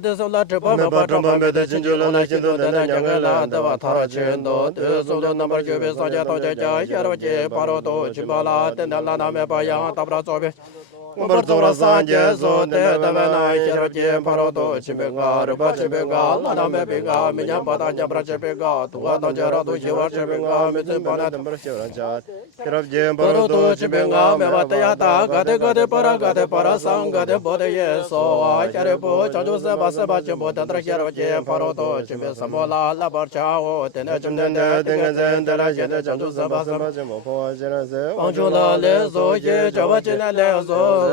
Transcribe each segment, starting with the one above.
这首拉这把没把这把没的进去了，那行动的那两个人的把他的钱多，这首的那么就别上家到家家，下了街把了多去把啦，等到那没把样打不了照片。我不走了三节说的，他们那些了街把了多去别个，这把去别个，那没别个，明年把大家把去别个，多大家了都喜欢去别个，没真把那等不了小人家，给了街把了多去别个，没把大家打，个的把了上个的把的也说啊，下来不讲究是把全部等到下了街把了多去别什么啦，那把家伙等到今天的等个人等了现在讲究是把全部破现在是，帮助了来说也叫我进来来说。来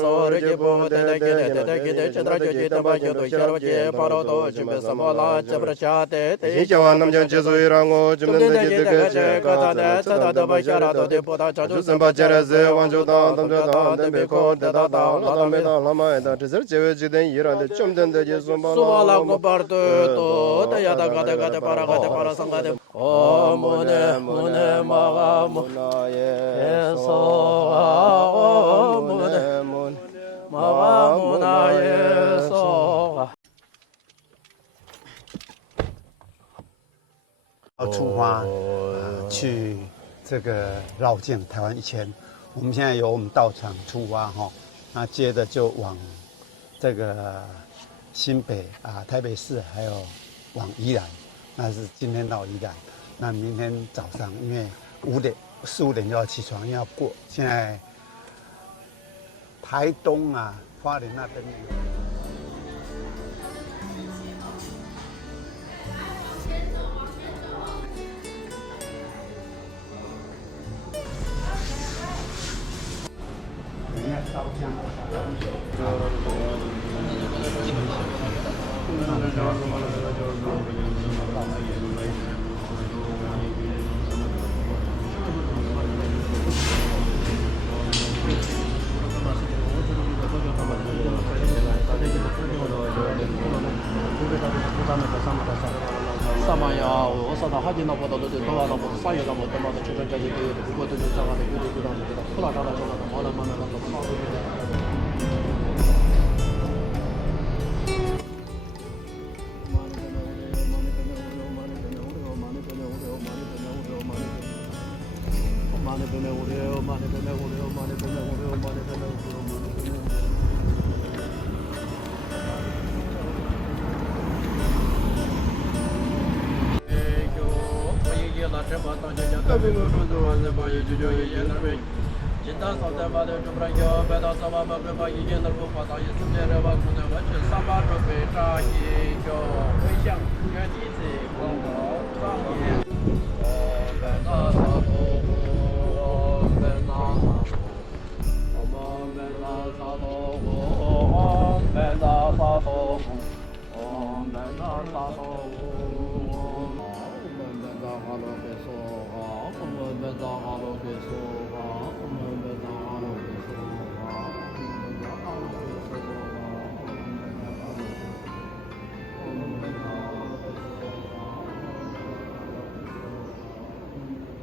说日记不得给的，现在就记得把就都下了街，跑了多就没什么啦，这不是假的。你叫我那么讲，就是让我就能得记得个这个他的，这他的把下了都得不打，就真把家的事往就当，当着当，等别可得到当，那当没当，那么的，这是结尾记得依然的，就真的就说嘛。说了我把多，的呀的个的把了上个的，哦木呢嘛个木耶嗦啊哦木呢。马木那耶娑要出发去这个绕境台湾1000，我们现在由我们道场出发哈，那接着就往这个新北台北市，还有往宜兰，那是今天到宜兰，那明天早上因为4、5点就要起床，因为要过现在。台东花莲那边。人家烧香。사마야 어서다 하긴 나보다도 더 하다 보다 사이다 못 때마다 주변까지 그것도 좀 잡아내 그도 콜라다라 저라다 뭐라마나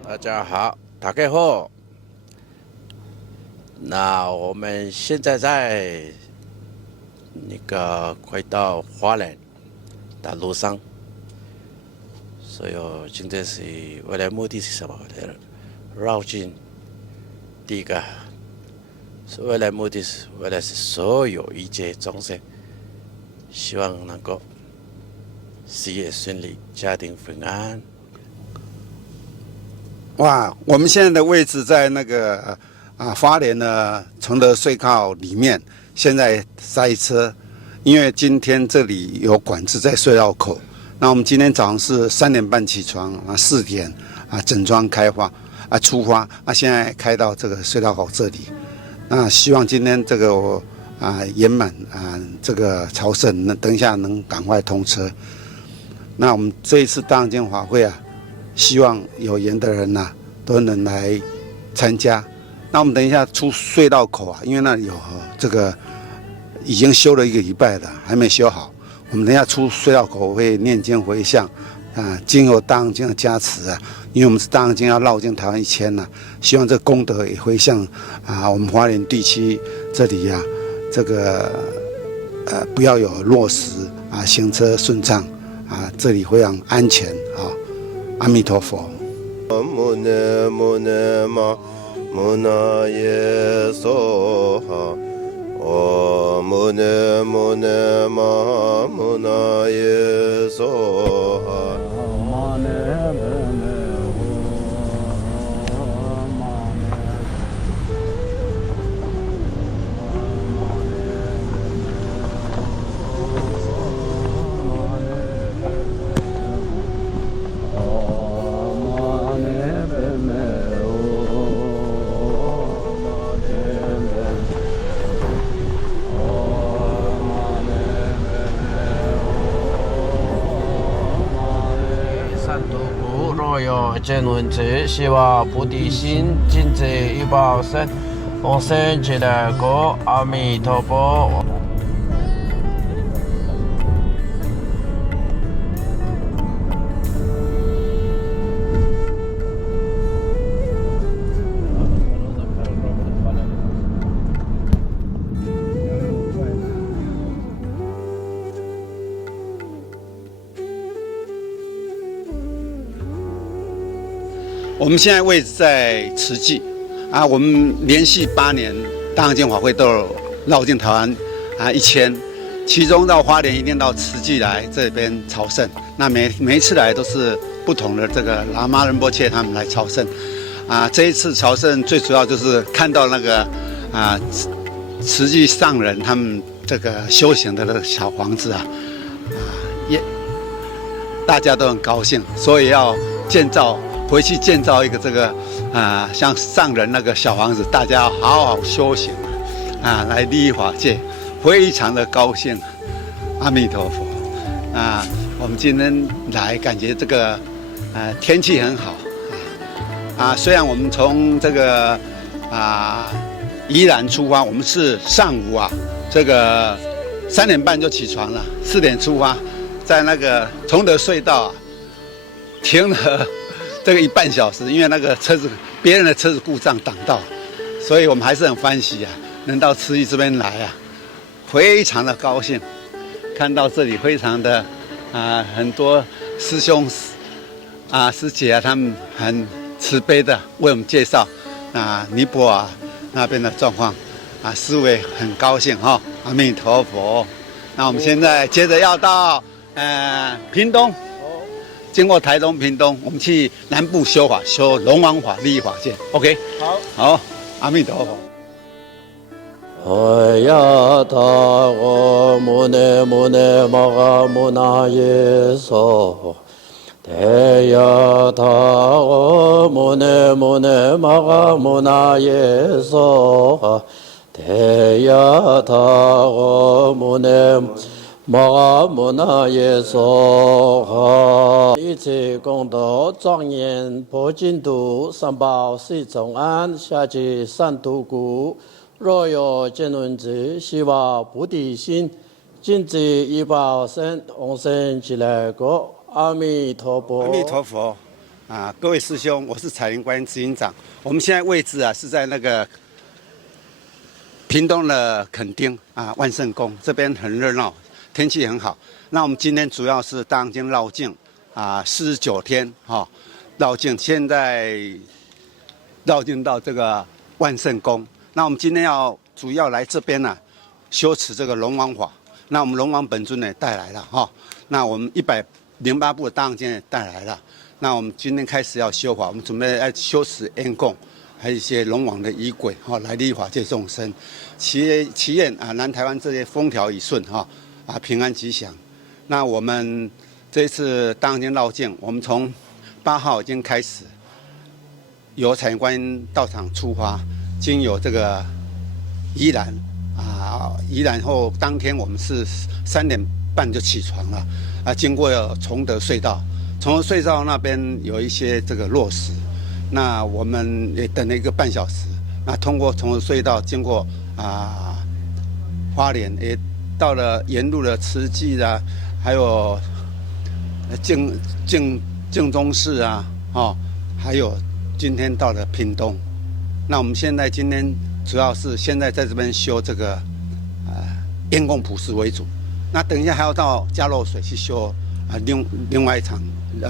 大家好，大家好。那我们现在在那个快到花莲的路上，所以今天是为了目的是什么？绕境。第一个是为了目的是为了是所有一切众生，希望能够事业顺利，家庭平安。哇，我们现在的位置在那个花莲的崇德隧道里面，现在塞车，因为今天这里有管制在隧道口。那我们今天早上是3点半起床4点整装开发出发现在开到这个隧道口这里。那希望今天这个圆满这个朝圣等一下能赶快通车。那我们这一次大阳间法会希望有缘的人都能来参加。那我们等一下出隧道口因为那里有这个已经修了1个礼拜了，还没修好。我们等一下出隧道口会念经回向经由大阳经的加持因为我们是大阳经要绕境台湾1000希望这功德也回向我们花莲地区这里这个不要有落石啊，行车顺畅啊，这里非常安全啊。阿弥陀佛。摩那摩那嘛摩那耶娑哈，摩那摩那嘛摩那耶娑哈。若有见闻者，希望菩提心，尽者一报身，往生极乐国。阿弥陀佛。我们现在位置在慈济啊，我们连续8年大藏经法会都有绕境台湾啊1000，其中到花莲一定到慈济来这边朝圣。那每一次来都是不同的这个喇嘛仁波切他们来朝圣啊。这一次朝圣最主要就是看到那个啊慈济上人他们这个修行的那个小房子啊，也大家都很高兴，所以要回去建造一个这个像上人那个小房子，大家要好好修行啊，来利益法界，非常的高兴。阿弥陀佛啊！我们今天来，感觉这个天气很好啊。虽然我们从这个宜兰出发，我们是上午这个3点半就起床了，4点出发，在那个崇德隧道停了这个1半小时，因为那个别人的车子故障挡道，所以我们还是很欢喜能到慈济这边来非常的高兴，看到这里非常的很多师兄师姐他们很慈悲的为我们介绍尼泊尔那边的状况师父很高兴阿弥陀佛。那我们现在接着要到屏东。经过台东、屏东，我们去南部修法，修龙王法、利益法界。OK， 好，阿弥陀佛。阿呀达我摩那摩那玛哈摩那耶娑，得呀达我摩那摩那玛哈摩那耶娑，得呀达我摩那。玛哈摩那耶娑哈，一切功德庄严破净土，三宝悉众安，下济三途苦。若有见闻者，希望菩提心，尽至一报身，往生极乐国。阿弥陀佛。阿弥陀佛各位师兄，我是彩云观音执行长。我们现在位置是在那个屏东的垦丁万圣宫这边很热闹。天气很好，那我们今天主要是大藏经绕境49天绕境，现在绕境到这个万圣宫。那我们今天主要来这边修持这个龙王法。那我们龙王本尊也带来了那我们108部的大藏经也带来了。那我们今天开始要修法，我们准备要修持烟供，还有一些龙王的仪轨来利益法界众生，祈愿南台湾这些风调雨顺平安吉祥。那我们这次大藏经绕境，我们从8号已经开始，由彩云观音道场出发，经由这个宜兰宜兰后当天我们是3点半就起床了经过崇德隧道，崇德隧道那边有一些这个落石，那我们也等了1个半小时，那通过崇德隧道经过花莲也。到了沿路的慈济还有净宗寺还有今天到了屏东。那我们今天主要是现在在这边修这个烟供普施为主。那等一下还要到嘉漏水去修另外一场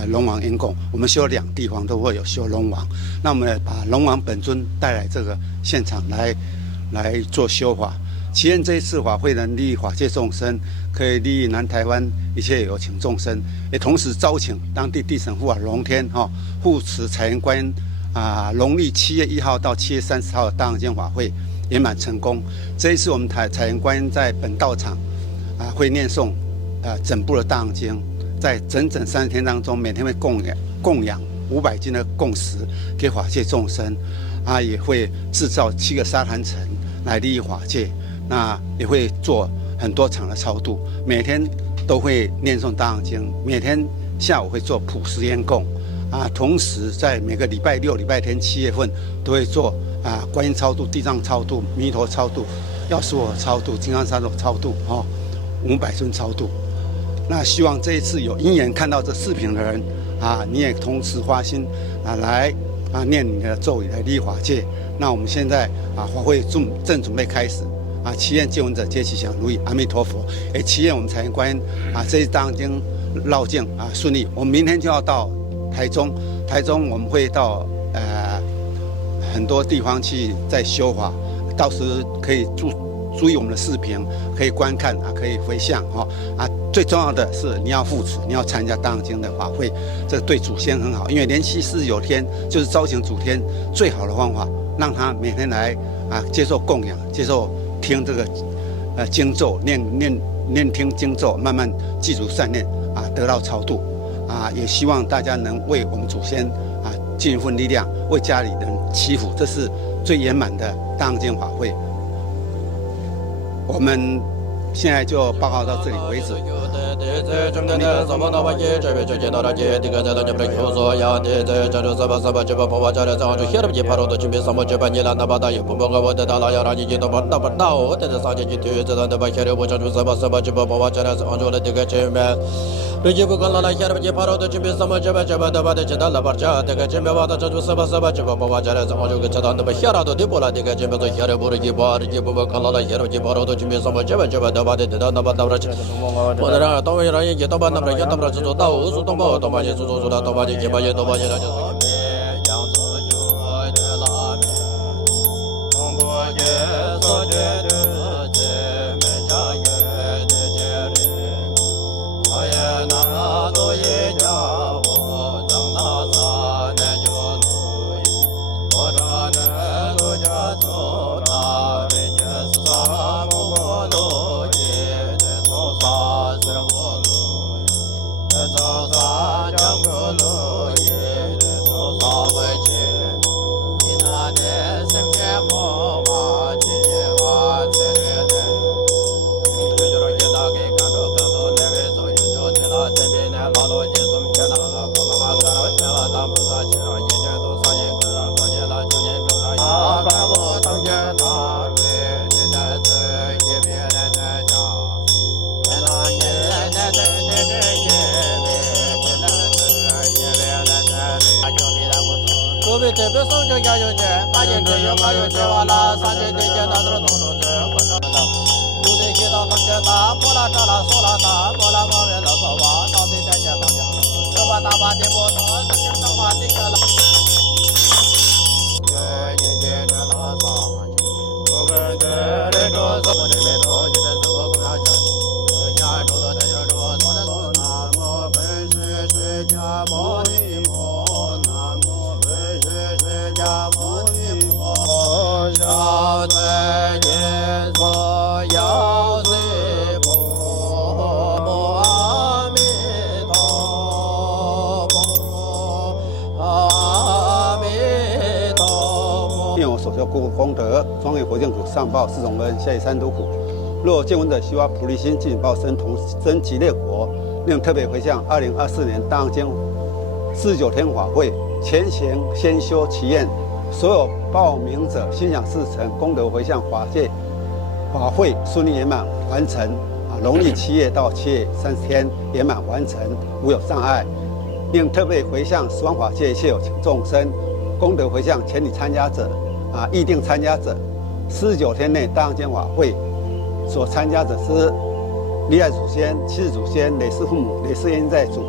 龙王烟供，我们修2地方都会有修龙王。那我们把龙王本尊带来这个现场来做修法。祈愿这一次法会能利益法界众生，可以利益南台湾一切有情众生，也同时招请当地地神护法龙天护持财源观音农历7月1号到7月30号的大阳间法会圆满成功。这一次我们财源观音在本道场会念诵整部的大阳经，在整30天当中，每天会供养500斤的供食给法界众生，也会制造7个沙坛城来利益法界。那也会做很多场的超度，每天都会念诵大阳经，每天下午会做普施烟供同时在每个礼拜6、礼拜天7月份都会做观音超度、地藏超度、弥陀超度、药师佛超度、金刚萨埵超度500尊超度。那希望这一次有因缘看到这视频的人你也同时发心来念你的咒语来利益法界。那我们现在法会正准备开始祈愿见闻者皆吉祥如意，阿弥陀佛。也祈愿我们财源观音这一大阳经绕境顺利。我们明天就要到台中我们会到很多地方去再修法，到时可以注意我们的视频，可以观看可以回向最重要的是你要护持，你要参加大阳经的法会，这对祖先很好，因为连续49天就是招请祖先最好的方法，让他每天来接受供养，接受听这个经咒，念听经咒，慢慢记住善念得到超度也希望大家能为我们祖先尽一份力量，为家里人祈福，这是最圆满的大阳经法会。我们现在就报告到这里为止。愿我所修诸功德，庄严佛净土，上报四重恩，下济三途苦。若见闻者希望菩提心，尽报身同生极乐国。另特别回向2024年大阳间49天法会，前行先修祈愿，所有报名者心想事成，功德回向法会顺利圆满完成。农历7月到7月30天圆满完成，无有障碍。另特别回向十方法界一切有情众生，功德回向全体参加者，预定参加者，49天内大阳间法会所参加者是历代祖先、七世祖先、累世父母、累世冤在祖、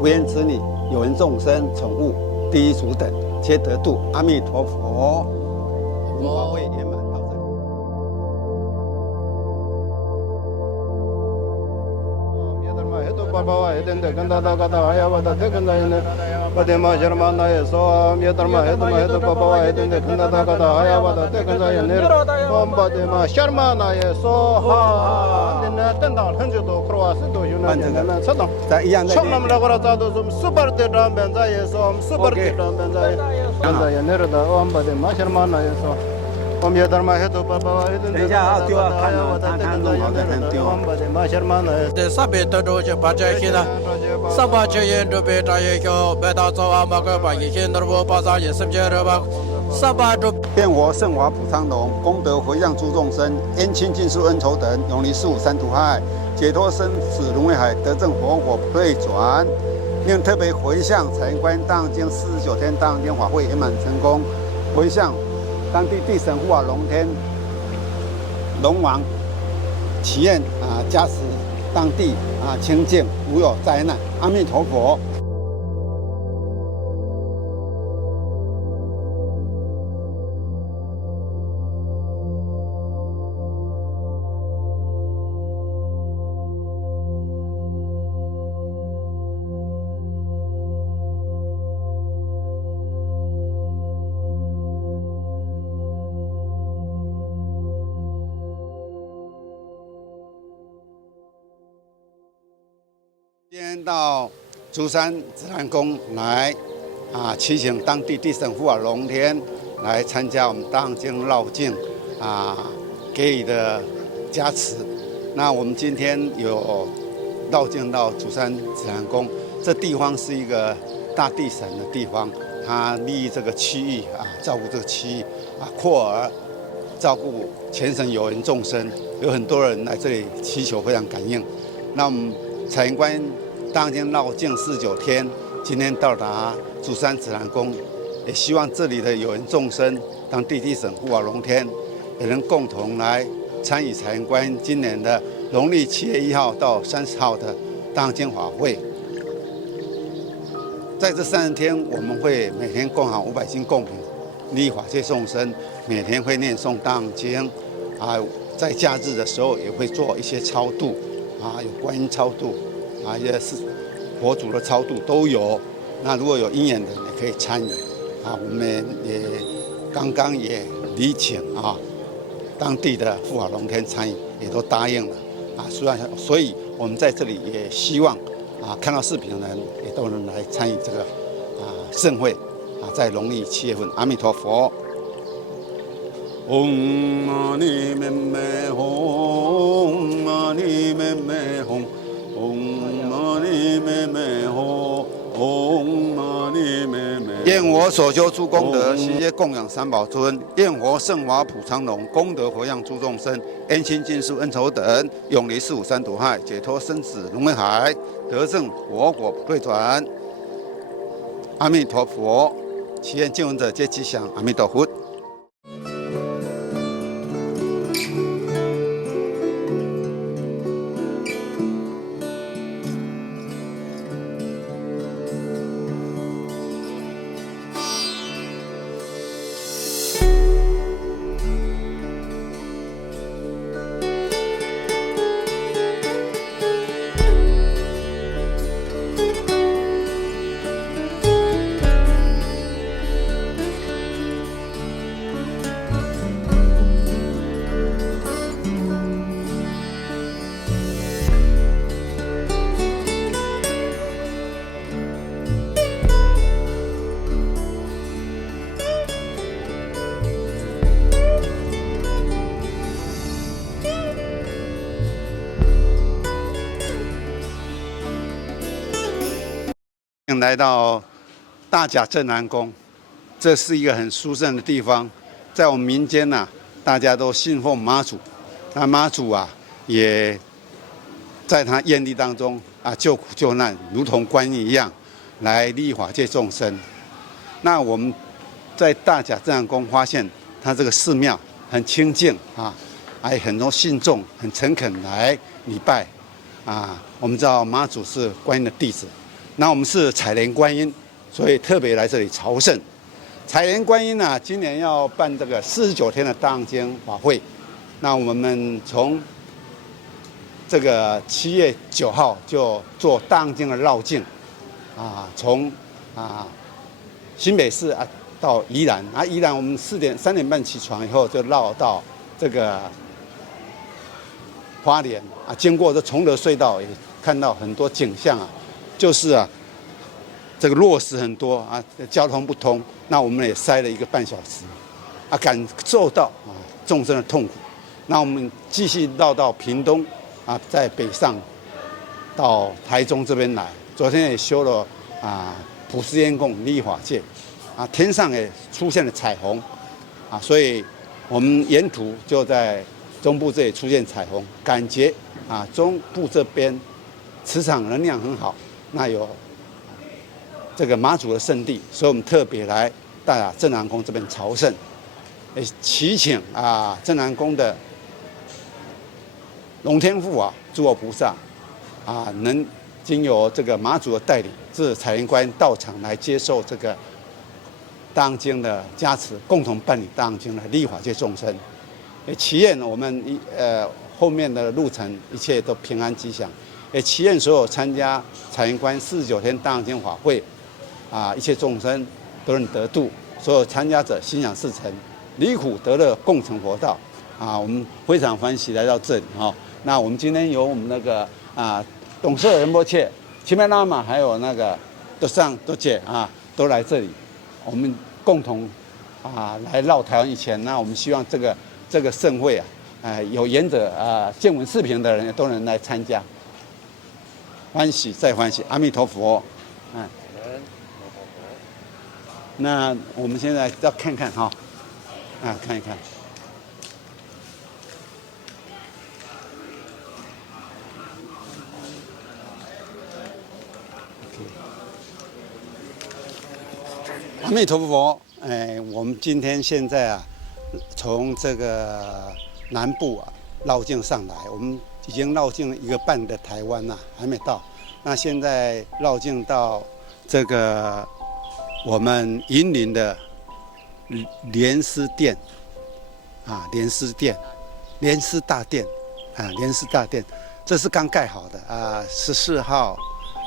无缘子女、有缘众生、宠物、第一祖等，皆得度。阿弥陀佛。我们法会圆满到这里。在一样的。等一下啊，丢啊，看哦，他弄好的很丢。萨贝德州就把这些呢，萨巴切耶都被炸也叫白大早啊，马个把一些那不巴萨也是接着吧，萨巴州。愿活圣华普昌龙，功德回向诸众生，冤亲尽数恩仇等，永离四五三途害，解脱生死轮回海，得证佛果不退转。并特别回向财神观大经49天大经法会圆满成功，回向当地地神护法龙天龙王祈愿加持当地清净无有灾难。阿弥陀佛。今天到竹山自然宫来祈请当地地神护法龙天来参加我们大藏经绕境给予的加持。那我们今天有绕境到竹山自然宫，这地方是一个大地神的地方，它利益这个区域照顾这个区域扩而照顾全省有缘众生，有很多人来这里祈求，非常感应。那我们财神观大藏经绕境49天，今天到达竹山自然宫，也希望这里的有缘众生，当地地神护法龙天，也能共同来参与财神观今年的农历7月1号到30号的大藏经法会。在这30天，我们会每天供好500斤贡品，利益法界众生，每天会念诵大藏经在假日的时候也会做一些超度有观音超度也是佛祖的超度都有。那如果有因缘的也可以参与我们也刚刚也礼请当地的护法龙天参与，也都答应了所以我们在这里也希望看到视频的人也都能来参与这个盛会在农历7月份。阿弥陀佛。嗡嘛呢叭咪吽，嘛呢叭咪吽，嗡嘛呢叭咪吽，嗡嘛呢叭咪。愿我所修诸功德，悉皆供养三宝尊；愿活圣华普昌龙，功德回向诸众生，冤亲尽数恩仇等，永离四五三途害，解脱生死轮回海，得证佛果不退转。阿弥陀佛。祈愿见闻者皆吉祥。阿弥陀佛。来到大甲镇南宫，这是一个很殊胜的地方。在我们民间大家都信奉妈祖，那妈祖也在他愿力当中救苦救难，如同观音一样，来利益法界众生。那我们在大甲镇南宫发现，它这个寺庙很清净还有很多信众很诚恳来礼拜啊。我们知道妈祖是观音的弟子，那我们是采莲观音，所以特别来这里朝圣。采莲观音呢，今年要办这个49天的大藏经法会，那我们从这个7月9号就做大藏经的绕境啊，从新北市到宜兰宜兰我们3点半起床以后就绕到这个花莲经过这崇德隧道也看到很多景象就是这个落石很多交通不通，那我们也塞了1个半小时感受到众生的痛苦。那我们继续绕到屏东在北上到台中这边来，昨天也修了普世烟供立法界天上也出现了彩虹所以我们沿途就在中部这里出现彩虹，感觉中部这边磁场能量很好，那有这个妈祖的圣地，所以我们特别来正南宫这边朝圣，祈请正南宫的龙天父诸佛菩萨能经由这个妈祖的带领，至采莲观音道场来接受这个大藏经的加持，共同办理大藏经的立法界众生。祈愿我们后面的路程一切都平安吉祥。也祈愿所有参加采莲观音49天大藏经法会一切众生都能得度，所有参加者心想事成，离苦得乐，共成佛道我们非常欢喜来到这里那我们今天有我们那个董事仁波切、钦麦拉玛，还有那个德尚多姐都来这里，我们共同来绕台湾1000。那我们希望这个盛会有缘者见闻视频的人都能来参加，欢喜再欢喜，阿弥陀佛。那我们现在要看看看一看。阿弥陀佛，我们今天现在从这个南部绕境上来，我们已经绕境1个半的台湾还没到。那现在绕境到这个我们云林的莲师殿莲师大殿莲师大殿，这是刚盖好的14号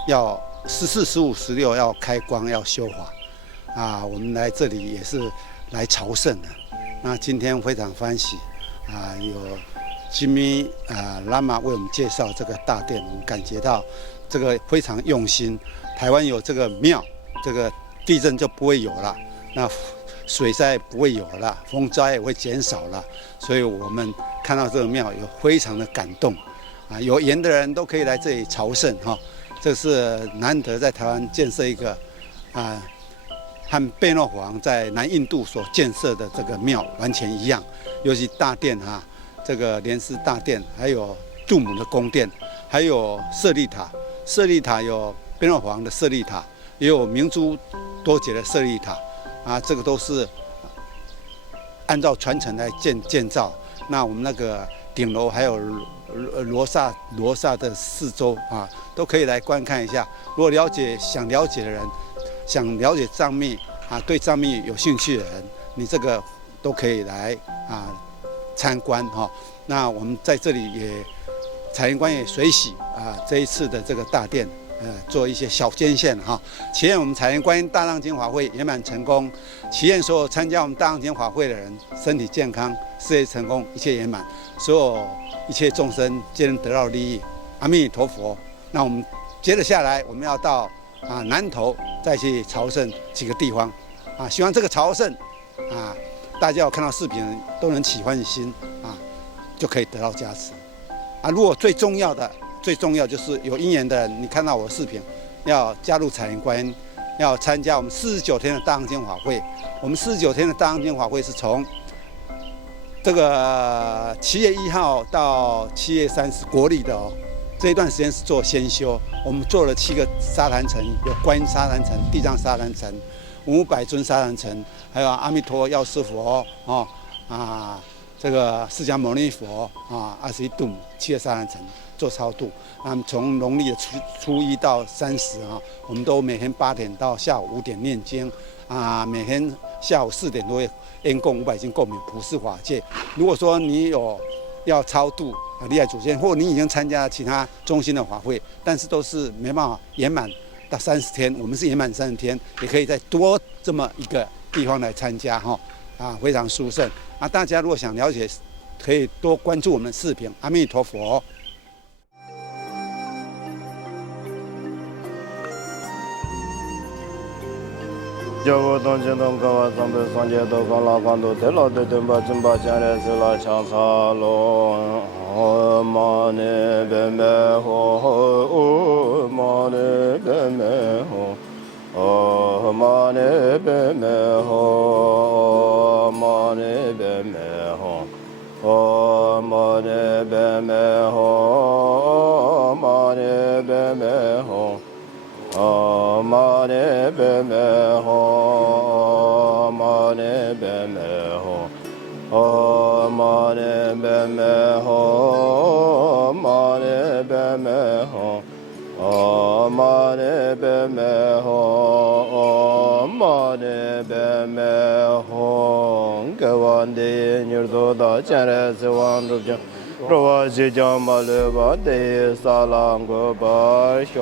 要14、15、16要开光要修法我们来这里也是来朝圣的。那今天非常欢喜有吉米拉玛为我们介绍这个大殿，我们感觉到这个非常用心。台湾有这个庙，这个地震就不会有了，那水灾不会有了，风灾也会减少了，所以我们看到这个庙有非常的感动有缘的人都可以来这里朝圣这是难得在台湾建设一个和贝诺皇在南印度所建设的这个庙完全一样，尤其大殿这个莲师大殿，还有杜姆的宫殿，还有舍利塔。舍利塔有贝诺皇的舍利塔，也有明珠多杰的舍利塔这个都是按照传承来建造。那我们那个顶楼还有罗刹的四周都可以来观看一下。如果想了解的人，想了解藏密对藏密有兴趣的人，你这个都可以来参观那我们在这里也采莲观也随喜这一次的这个大殿做一些小捐献祈愿我们采莲观音大藏经法会圆满成功，祈愿所有参加我们大藏经法会的人身体健康，事业成功，一切圆满，所有一切众生皆能得到利益。阿弥陀佛。那我们接着下来，我们要到南投再去朝圣几个地方希望这个朝圣大家有看到视频都能起欢心就可以得到加持如果最重要就是有因缘的人，你看到我的视频，要加入采莲观音，要参加我们49天的大藏经法会。我们49天的大藏经法会是从这个7月1号到7月30国历的这一段时间是做先修，我们做了7个沙坛城，有观音沙坛城、地藏沙坛城、500尊沙坛城，还有阿弥陀药师佛这个释迦牟尼佛21度7月3层做超度。从农历的初1到30我们都每天8点到下午5点念经每天下午4点多烟供500斤供品普施法界。如果说你有要超度历代祖先，或你已经参加其他中心的法会，但是都是没办法圆满到30天，我们是圆满30天，也可以再多这么一个地方来参加非常殊胜大家如果想了解，可以多关注我们的视频。阿弥陀佛。教我东京东高瓦上北上街都高拉光都得老对对吧真吧将来是拉强茶龙马呢呗咩吼马呢呗咩吼马呢呗咩吼马呢呗咩吼马呢呗咩吼马呢呗咩吼马呢呗咩吼马呢呗咩吼马呢呗咩吼马呢呗咩吼马呢呗咩吼马呢呗咩吼个完的日多大将来是王主将若我是将马勒巴的萨朗个巴小。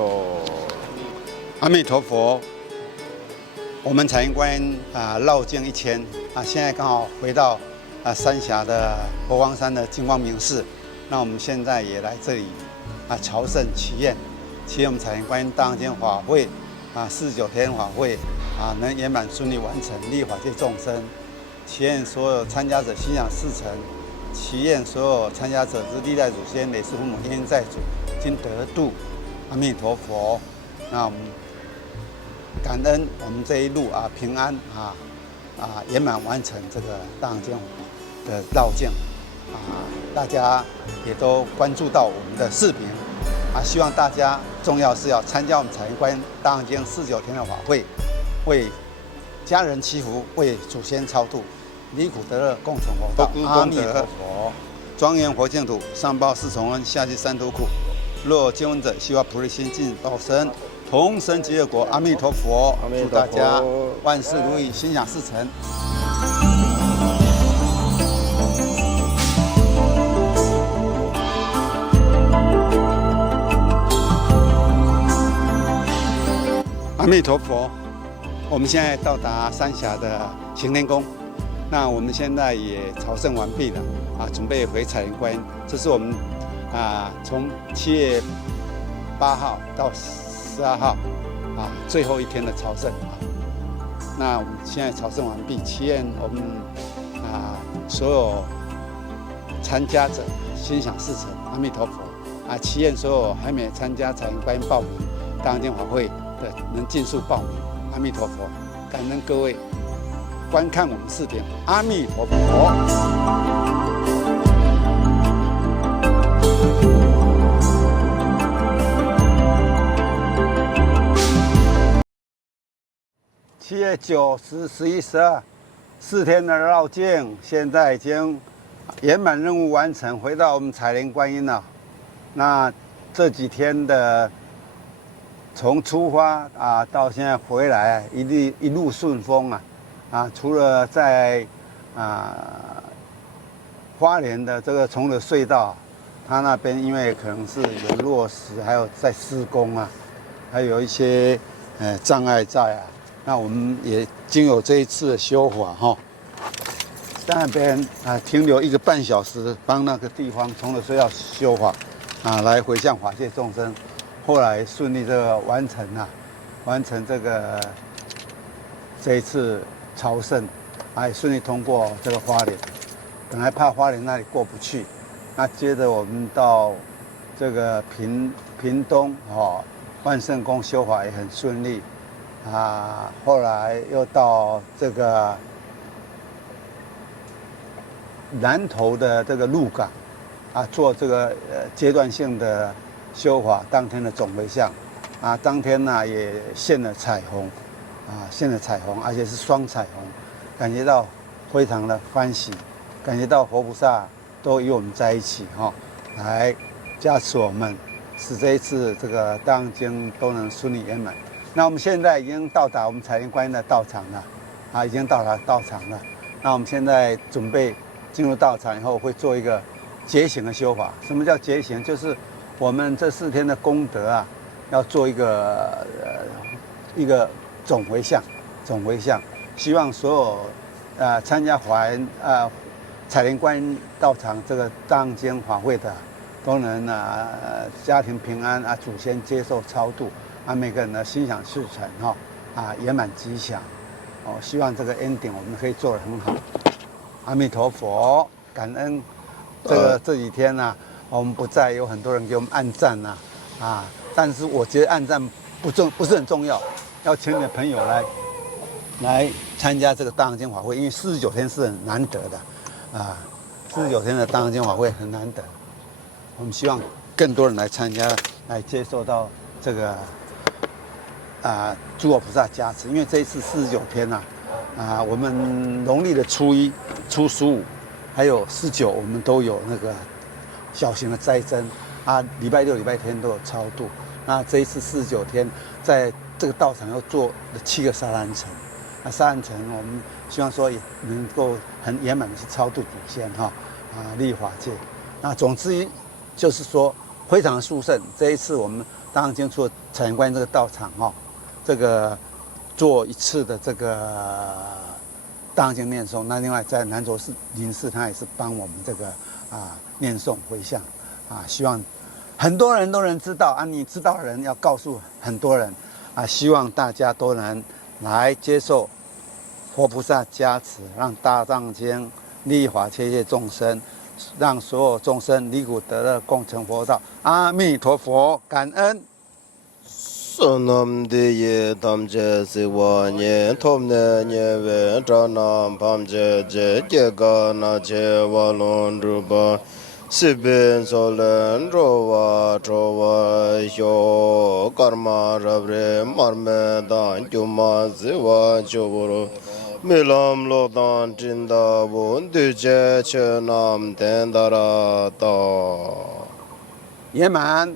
阿弥陀佛，我们彩云观音绕境1000现在刚好回到三峡的佛光山的金光明寺。那我们现在也来这里朝圣祈愿我们彩云观音大行间法会49天法会能圆满顺利完成，利益法界众生。祈愿所有参加者心想事成，祈愿所有参加者之历代祖先、累世父母、冤亲债主今得度。阿弥陀佛。那我们感恩我们这一路平安圆满完成这个大行间的绕境大家也都关注到我们的视频希望大家重要是要参加我们彩云观音大行间49天的法会，为家人祈福，为祖先超度，离苦得乐，共成佛道。阿弥陀佛。庄严佛净土，上报四重恩，下济三途苦。若见闻者，希望菩提心尽报身。同生极乐国，阿弥陀佛！祝大家万事如意，心想事成。阿弥陀佛！我们现在到达三峡的行天宫，那我们现在也朝圣完毕了准备回彩云观音。这是我们从7月8号到12号最后一天的朝圣那我们现在朝圣完毕，祈愿我们所有参加者心想事成，阿弥陀佛祈愿所有还没参加彩云观音报名大行间法会的能尽速报名，阿弥陀佛。感恩各位观看我们视频，阿弥陀佛。7月9、10、11、12，4天的绕境，现在已经圆满任务完成，回到我们彩云观音了。那这几天的从出发到现在回来一路顺风除了在花莲的这个崇德隧道，它那边因为可能是有落石，还有在施工还有一些障碍在那我们也经有这一次的修法在那边停留1个半小时，帮那个地方崇德隧道修法来回向法界众生。后来顺利这个完成这一次朝圣也顺利通过这个花莲。本来怕花莲那里过不去，那接着我们到这个屏东万圣宫修法也很顺利后来又到这个南投的这个鹿港做这个阶段性的修法，当天的总回向当天也现了彩虹而且是双彩虹，感觉到非常的欢喜感觉到佛菩萨都与我们在一起哈，来加持我们，使这一次这个大藏经都能顺利圆满。那我们现在已经到达我们财灵观音的道场了，已经到达道场了。那我们现在准备进入道场以后，会做一个觉醒的修法。什么叫觉醒？就是我们这4天的功德要做一个总回向，希望所有参加彩莲观音道场这个大藏经法会的，都能家庭平安祖先接受超度每个人的心想事成圆满吉祥希望这个 ending 我们可以做得很好。阿弥陀佛，感恩这几天我们不在，有很多人给我们按赞但是我觉得按赞不是很重要，要请你的朋友来参加这个大藏经法会，因为49天是很难得的49天的大藏经法会很难得，我们希望更多人来参加，来接受到这个诸佛菩萨加持。因为这一次49天我们农历的初1、初15，还有19，我们都有那个小型的斋僧礼拜六、礼拜天都有超度。那这一次49天，在这个道场要做7个沙坛城，沙坛城我们希望说也能够很圆满的去超度祖先利益法界。那总之就是说非常的殊胜。这一次我们大藏经除了彩莲观音这个道场这个做1次的这个大藏经念诵，那另外在南卓寺林寺，他也是帮我们这个念诵回向希望很多人都能知道你知道的人要告诉很多人希望大家都能来接受佛菩萨加持，让大藏经利益法切众生，让所有众生离苦得乐，共成佛道。阿弥陀佛，感恩。Sonam de ye tamje sewa nye thomne nye we tranam pamje je jega na che walon rupa siben solen rowa trowa yo karma rabre marme dan juma sewa choboro milam lo dan jinda won de je che nam den dara ta 圆满。